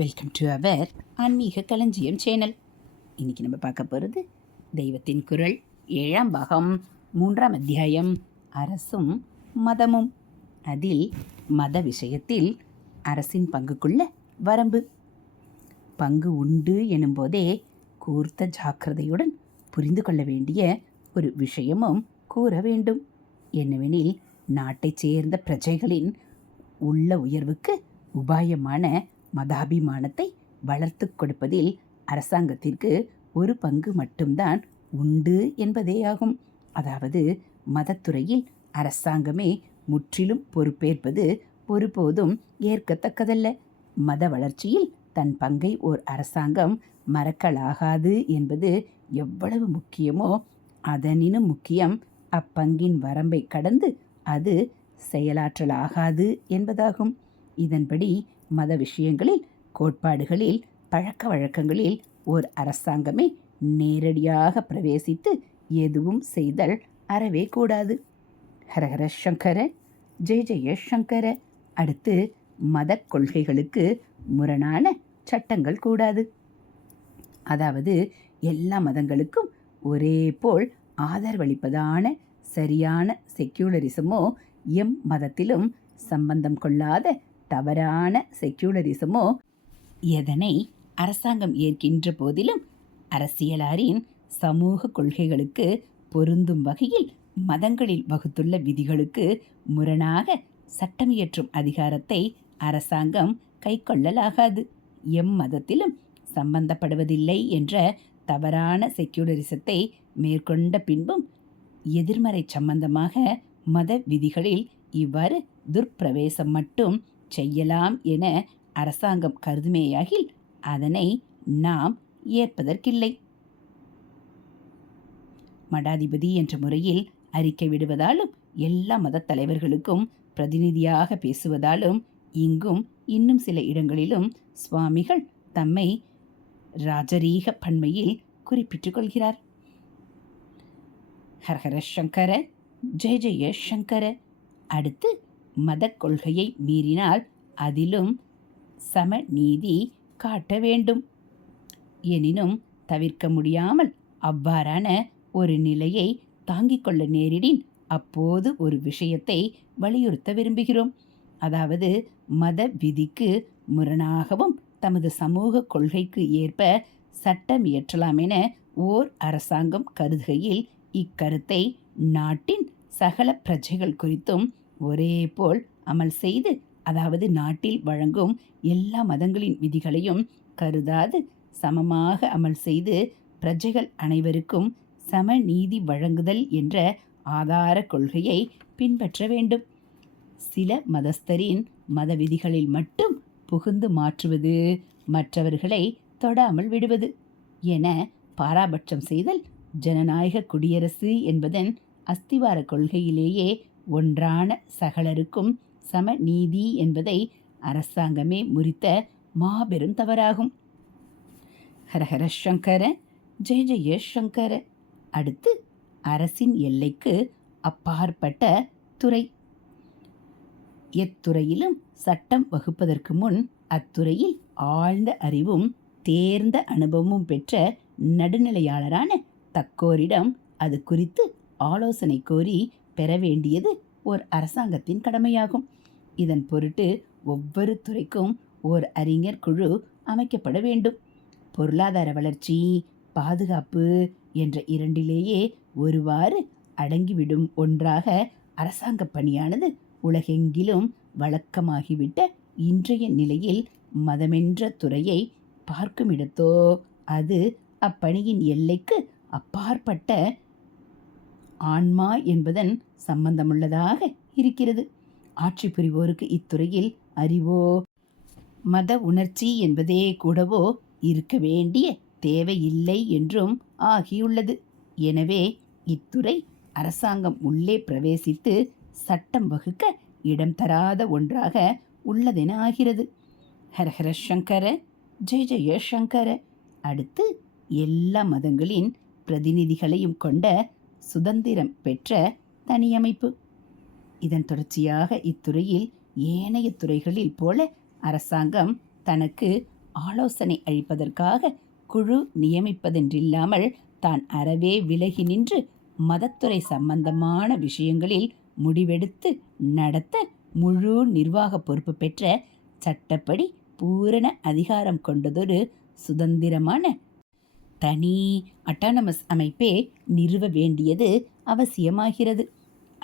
Welcome to our ஆன்மீக களஞ்சியம் channel. இன்றைக்கி நம்ம பார்க்க போகிறது தெய்வத்தின் குரல் ஏழாம் பாகம் மூன்றாம் அத்தியாயம் அரசும் மதமும். அதில் மத விஷயத்தில் அரசின் பங்குக்குள்ள வரம்பு. பங்கு உண்டு எனும்போதே கூர்த்த ஜாக்கிரதையுடன் புரிந்து கொள்ள வேண்டிய ஒரு விஷயமும் கூற வேண்டும். என்னவெனில் நாட்டைச் சேர்ந்த பிரஜைகளின் உள்ள உயர்வுக்கு உபாயமான மதாபிமானத்தை வளர்த்து கொடுப்பதில் அரசாங்கத்திற்கு ஒரு பங்கு மட்டும்தான் உண்டு என்பதேயாகும் அதாவது மதத்துறையில் அரசாங்கமே முற்றிலும் பொறுப்பேற்பது ஒருபோதும் ஏற்கத்தக்கதல்ல. மத வளர்ச்சியில் தன் பங்கை ஓர் அரசாங்கம் மறக்கலாகாது என்பது எவ்வளவு முக்கியமோ அதனினும் முக்கியம் அப்பங்கின் வரம்பை கடந்து அது செயலாற்றலாகாது என்பதாகும். இதன்படி மத விஷயங்களில் கோட்பாடுகளில் பழக்க வழக்கங்களில் ஓர் அரசாங்கமே நேரடியாக பிரவேசித்து எதுவும் செய்தல் அறவே கூடாது. ஹரஹர சங்கர ஜெய ஜெய சங்கர. அடுத்து மத கொள்கைகளுக்கு முரணான சட்டங்கள் கூடாது. அதாவது எல்லா மதங்களுக்கும் ஒரே போல் ஆதரவளிப்பதான சரியான செக்யூலரிசமோ எம் மதத்திலும் சம்பந்தம் கொள்ளாத தவறான செக்யூலரிசமோ எதனை அரசாங்கம் ஏற்கின்ற போதிலும் அரசியலாரின் சமூக கொள்கைகளுக்கு பொருந்தும் வகையில் மதங்களில் வகுத்துள்ள விதிகளுக்கு முரணாக சட்டமியற்றும் அதிகாரத்தை அரசாங்கம் கைக்கொள்ளலாகாது. எம் மதத்திலும் சம்பந்தப்படுவதில்லை என்ற தவறான செக்யூலரிசத்தை மேற்கொண்ட பின்பும் எதிர்மறை சம்பந்தமாக மத விதிகளில் இவ்வாறு துர்ப்பிரவேசம் மட்டும் செய்யலாம் என அரசாங்கம் கருதுமேயாகில் அதனை நாம் ஏற்பதற்கில்லை. மடாதிபதி என்ற முறையில் அறிக்கை விடுவதாலும் எல்லா மத தலைவர்களுக்கும் பிரதிநிதியாக பேசுவதாலும் இங்கும் இன்னும் சில இடங்களிலும் சுவாமிகள் தம்மை ராஜரீக பன்மையில் குறிப்பிட்டுக் கொள்கிறார். ஹரஹர சங்கர ஜெய ஜெய சங்கர. அடுத்து மத கொள்கையை மீறினால் அதிலும் சமநீதி காட்ட வேண்டும். எனினும் தவிர்க்க முடியாமல் அவ்வாறான ஒரு நிலையை தாங்கிக் கொள்ள நேரிடின் அப்போது ஒரு விஷயத்தை வலியுறுத்த விரும்புகிறோம். அதாவது மத விதிக்கு முரணாகவும் தமது சமூக கொள்கைக்கு ஏற்ப சட்டம் இயற்றலாம் என ஓர் அரசாங்கம் கருதுகையில் இக்கருத்தை நாட்டின் சகல பிரஜைகள் குறித்தும் ஒரே போல் அமல் செய்து அதாவது நாட்டில் வழங்கும் எல்லா மதங்களின் விதிகளையும் கருதாது. சமமாக அமல் செய்து பிரஜைகள் அனைவருக்கும் சமநீதி வழங்குதல் என்ற ஆதார கொள்கையை பின்பற்ற வேண்டும். சில மதஸ்தரின் மத விதிகளில் மட்டும் புகுந்து மாற்றுவது மற்றவர்களை தொடாமல் விடுவது என பாராபட்சம் செய்தல் ஜனநாயக குடியரசு என்பதன் அஸ்திவார கொள்கையிலேயே ஒன்றான சகலருக்கும் சமநீதி என்பதை அரசாங்கமே முறித்த மாபெரும் தவறாகும். ஹரஹர சங்கர ஜெய ஜெய சங்கர. அடுத்து அரசின் எல்லைக்கு அப்பாற்பட்ட துறை. எத்துறையிலும் சட்டம் வகுப்பதற்கு முன் அத்துறையில் ஆழ்ந்த அறிவும் தேர்ந்த அனுபவமும் பெற்ற நடுநிலையாளரான தக்கோரிடம் அது குறித்து ஆலோசனை கோரி பெற வேண்டியது ஓர் அரசாங்கத்தின் கடமையாகும். இதன் பொருட்டு ஒவ்வொரு துறைக்கும் ஓர் அறிஞர் குழு அமைக்கப்பட வேண்டும். பொருளாதார வளர்ச்சி பாதுகாப்பு என்ற இரண்டிலேயே ஒருவாறு அடங்கிவிடும் ஒன்றாக அரசாங்க பணியானது உலகெங்கிலும் வழக்கமாகிவிட்ட இன்றைய நிலையில் மதமென்ற துறையை பார்க்குமிடத்தோ? அது அப்பணியின் எல்லைக்கு அப்பாற்பட்ட ஆன்மா என்பதன் சம்பந்தமுள்ளதாக இருக்கிறது. ஆட்சி புரிவோருக்கு இத்துறையில் அறிவோ மத உணர்ச்சி என்பதே கூடவோ இருக்க வேண்டிய தேவையில்லை என்றும் ஆகியுள்ளது. எனவே இத்துறை அரசாங்கம் உள்ளே பிரவேசித்து சட்டம் வகுக்க இடம் தராத ஒன்றாக உள்ளதென ஆகிறது ஹரஹர சங்கர ஜெய ஜெய சங்கர. அடுத்து எல்லா மதங்களின் பிரதிநிதிகளையும் கொண்ட சுதந்திரம் பெற்ற தனியமைப்பு. இதன் தொடர்ச்சியாக இத்துறையில் ஏனைய துறைகளில் போல அரசாங்கம் தனக்கு ஆலோசனை அளிப்பதற்காக குழு நியமிப்பதென்றில்லாமல் தான் அறவே விலகி நின்று மதத்துறை சம்பந்தமான விஷயங்களில் முடிவெடுத்து நடத்த முழு நிர்வாக பொறுப்பு பெற்ற சட்டப்படி பூரண அதிகாரம் கொண்டதொரு சுதந்திரமான தனி அட்டானமஸ் அமைப்பே நிறுவ வேண்டியது அவசியமாகிறது.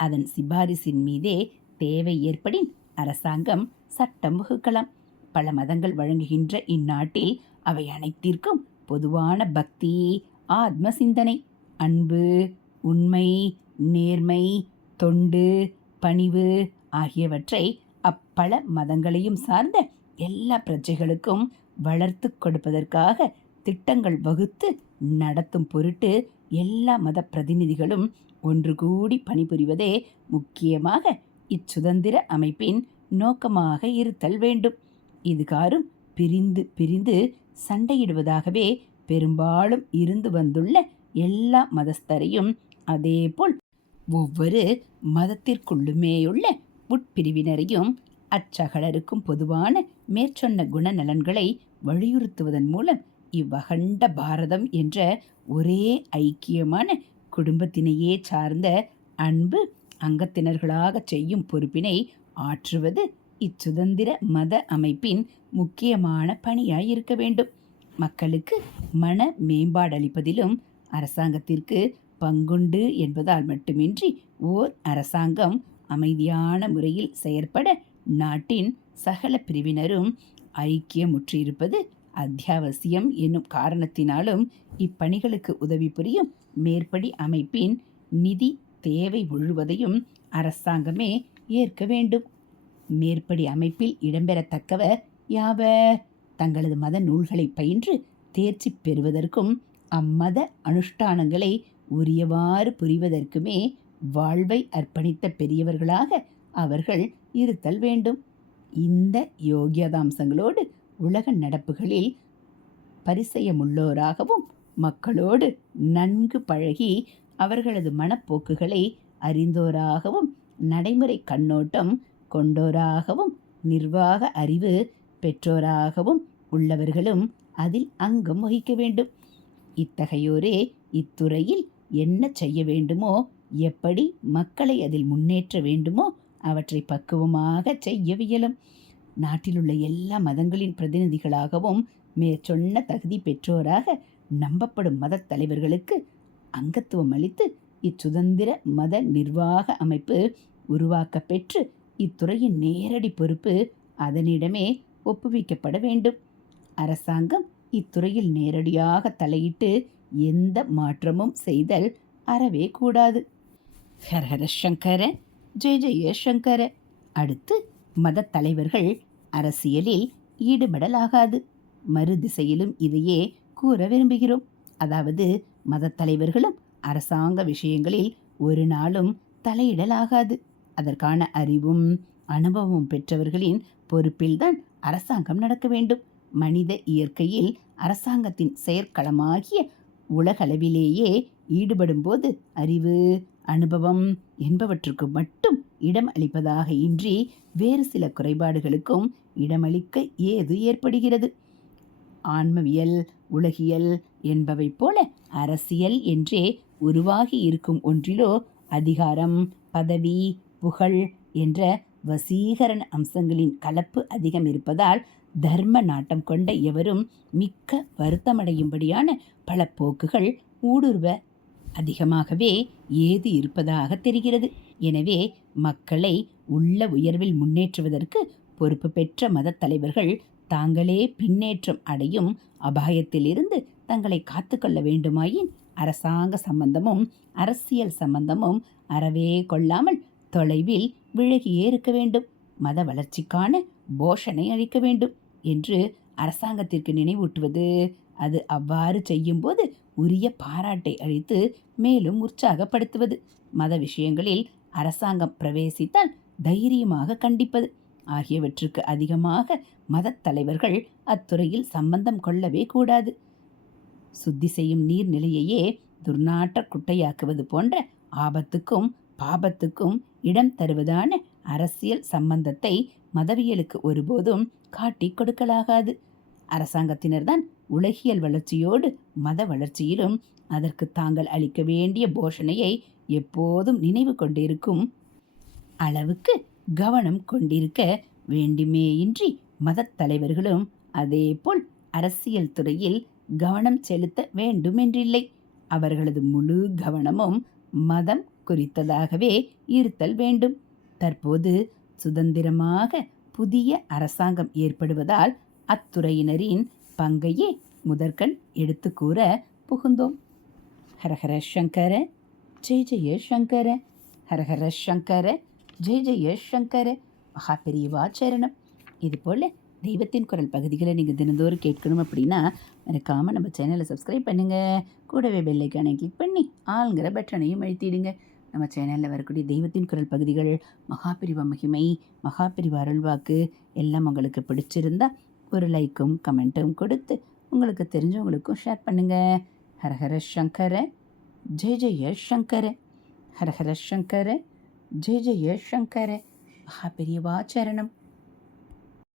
அதன் சிபாரிசின் மீதே தேவை ஏற்படின் அரசாங்கம் சட்டம் வகுக்கலாம். பல மதங்கள் வழங்குகின்ற இந்நாட்டில் அவை அனைத்திற்கும் பொதுவான பக்தி ஆத்ம சிந்தனை அன்பு உண்மை நேர்மை தொண்டு பணிவு ஆகியவற்றை அப்பல மதங்களையும் சார்ந்த எல்லா பிரஜைகளுக்கும் வளர்த்து கொடுப்பதற்காக திட்டங்கள் வகுத்து நடத்தும் பொருட்டு எல்லா மத பிரதிநிதிகளும் ஒன்று கூடி பணிபுரிவதே முக்கியமாக இச்சுதந்திர அமைப்பின் நோக்கமாக இருத்தல் வேண்டும். இதுகாரும் பிரிந்து பிரிந்து சண்டையிடுவதாகவே பெரும்பாலும் இருந்து வந்துள்ள எல்லா மதஸ்தரையும் அதேபோல் ஒவ்வொரு மதத்திற்குள்ளுமேயுள்ள உட்பிரிவினரையும் அச்சகலருக்கும் பொதுவான மேற்சொன்ன குணநலன்களை வலியுறுத்துவதன் மூலம் இவ்வகண்ட பாரதம் என்ற ஒரே ஐக்கியமான குடும்பத்தினையே சார்ந்த அன்பு அங்கத்தினர்களாக செய்யும் பொறுப்பினை ஆற்றுவது இச்சுதந்திர மத அமைப்பின் முக்கியமான பணியாயிருக்க வேண்டும். மக்களுக்கு மன மேம்பாடளிப்பதிலும் அரசாங்கத்திற்கு பங்குண்டு என்பதால் மட்டுமின்றி ஓர் அரசாங்கம் அமைதியான முறையில் செயற்பட நாட்டின் சகல பிரிவினரும் ஐக்கியமுற்றிருப்பது அத்தியாவசியம் என்னும் காரணத்தினாலும் இப்பணிகளுக்கு உதவி புரியும் மேற்படி அமைப்பின் நிதி தேவை முழுவதையும் அரசாங்கமே ஏற்க வேண்டும். மேற்படி அமைப்பில் இடம்பெறத்தக்கவர் யாவர்? தங்களது மத நூல்களை பயின்று தேர்ச்சி பெறுவதற்கும் அம்மத அனுஷ்டானங்களை உரியவாறு புரிவதற்குமே வாழ்வை அர்ப்பணித்த பெரியவர்களாக அவர்கள் இருத்தல் வேண்டும். இந்த யோகியதாம்சங்களோடு உலக நடப்புகளில் பரிசயமுள்ளோராகவும் மக்களோடு நன்கு பழகி அவர்களது மனப்போக்குகளை அறிந்தோராகவும் நடைமுறை கண்ணோட்டம் கொண்டோராகவும் நிர்வாக அறிவு பெற்றோராகவும் உள்ளவர்களும் அதில் அங்கம் வகிக்க வேண்டும். இத்தகையோரே இத்துறையில் என்ன செய்ய வேண்டுமோ எப்படி மக்களை அதில் முன்னேற்ற வேண்டுமோ அவற்றை பக்குவமாக செய்ய இயலும் நாட்டிலுள்ள எல்லா மதங்களின் பிரதிநிதிகளாகவும் மேற்சொன்ன தகுதி பெற்றோராக நம்பப்படும் மதத் தலைவர்களுக்கு அங்கத்துவம் அளித்து இச்சுதந்திர மத நிர்வாக அமைப்பு உருவாக்க பெற்று இத்துறையின் நேரடி பொறுப்பு அதனிடமே ஒப்புவிக்கப்பட வேண்டும். அரசாங்கம் இத்துறையில் நேரடியாக தலையிட்டு எந்த மாற்றமும் செய்தல் அறவே கூடாது. ஹரஹர சங்கர ஜெய ஜெய சங்கர. அடுத்து மதத் தலைவர்கள் அரசியலில் ஈடுபடலாகாது. மறுதிசையிலும் இதையே கூற விரும்புகிறோம். அதாவது மதத்தலைவர்களும் அரசாங்க விஷயங்களில் ஒரு நாளும் தலையிடலாகாது. அதற்கான அறிவும் அனுபவமும் பெற்றவர்களின் பொறுப்பில்தான் அரசாங்கம் நடக்க வேண்டும். மனித இயற்கையில் அரசாங்கத்தின் செயற்களமாகிய உலகளவிலேயே ஈடுபடும்போது அறிவு அனுபவம் என்பவற்றுக்கு மட்டும் இடம் அளிப்பதாக இன்றி வேறு சில குறைபாடுகளுக்கும் இடமளிக்க ஏது ஏற்படுகிறது? ஆன்மவியல் உலகியல் என்பவை போல அரசியல் என்றே உருவாகி இருக்கும் ஒன்றிலோ அதிகாரம் பதவி புகழ் என்ற வசீகரண அம்சங்களின் கலப்பு அதிகம் இருப்பதால் தர்ம நாட்டம் கொண்ட எவரும் மிக்க வருத்தமடையும்படியான பல போக்குகள் ஊடுருவ அதிகமாகவே ஏது இருப்பதாக தெரிகிறது. எனவே மக்களை உள்ள உயர்வில் முன்னேற்றுவதற்கு பொறுப்பு பெற்ற மதத் தலைவர்கள் தாங்களே பின்னேற்றம் அடையும் அபாயத்திலிருந்து தங்களை காத்துக்கொள்ள வேண்டுமாயின் அரசாங்க சம்பந்தமும் அரசியல் சம்பந்தமும் அறவே கொள்ளாமல் தொலைவில் விலகியே இருக்க வேண்டும். மத வளர்ச்சிக்கான போஷனை அளிக்க வேண்டும் என்று அரசாங்கத்திற்கு நினைவூட்டுவது அது அவ்வாறு செய்யும்போது உரிய பாராட்டை அளித்து மேலும் உற்சாகப்படுத்துவது. மத விஷயங்களில் அரசாங்கம் பிரவேசித்தால் தைரியமாக கண்டிப்பது. ஆகியவற்றுக்கு அதிகமாக மதத் தலைவர்கள் அத்துறையில் சம்பந்தம் கொள்ளவே கூடாது. சுத்தி செய்யும் நீர்நிலையையே துர்நாற்ற குட்டையாக்குவது போன்ற ஆபத்துக்கும் பாபத்துக்கும் இடம் தருவதான அரசியல் சம்பந்தத்தை மதவியலுக்கு ஒருபோதும் காட்டிக் கொடுக்கலாகாது. அரசாங்கத்தினர்தான் உலகியல் வளர்ச்சியோடு மத வளர்ச்சியிலும் அதற்கு தாங்கள் அளிக்க வேண்டிய போஷணையை எப்போதும் நினைவு கொண்டிருக்கும் அளவுக்கு கவனம் கொண்டிருக்க வேண்டுமேயின்றி மதத் தலைவர்களும் அதேபோல் அரசியல் துறையில் கவனம் செலுத்த வேண்டுமென்றில்லை. அவர்களது முழு கவனமும் மதம் குறித்ததாகவே இருத்தல் வேண்டும். தற்போது சுதந்திரமாக புதிய அரசாங்கம் ஏற்படுவதால் அத்துறையினரின் பங்கையே முதற்கண் எடுத்து கூற புகுந்தோம். ஹரஹர சங்கர ஜெய ஜெய சங்கர. ஹரஹர சங்கர ஜெய ஜெய சங்கர. மகா பெரியவா சரணம். இது போல் தெய்வத்தின் குரல் பகுதிகளை நீங்கள் தினந்தோறும் கேட்கணும் அப்படின்னா மறக்காமல் நம்ம சேனலை சப்ஸ்கிரைப் பண்ணுங்கள் கூடவே பெல்லைக்கானை கிளிக் பண்ணி ஆளுங்கிற பட்டனையும் அழுத்திடுங்க. நம்ம சேனலில் வரக்கூடிய தெய்வத்தின் குரல் பகுதிகள் மகாபிரிவ மகிமை மகாபிரிவ அருள்வாக்கு எல்லாம் உங்களுக்கு பிடிச்சிருந்தா ஒரு லைக்கும் கமெண்ட்டும் கொடுத்து உங்களுக்கு தெரிஞ்சவங்களுக்கும் ஷேர் பண்ணுங்கள் ஹரஹர சங்கர ஜெய ஜெய சங்கர. ஹரஹர சங்கர ஜெய ஜெய சங்கர. மகா பெரியவா சரணம்.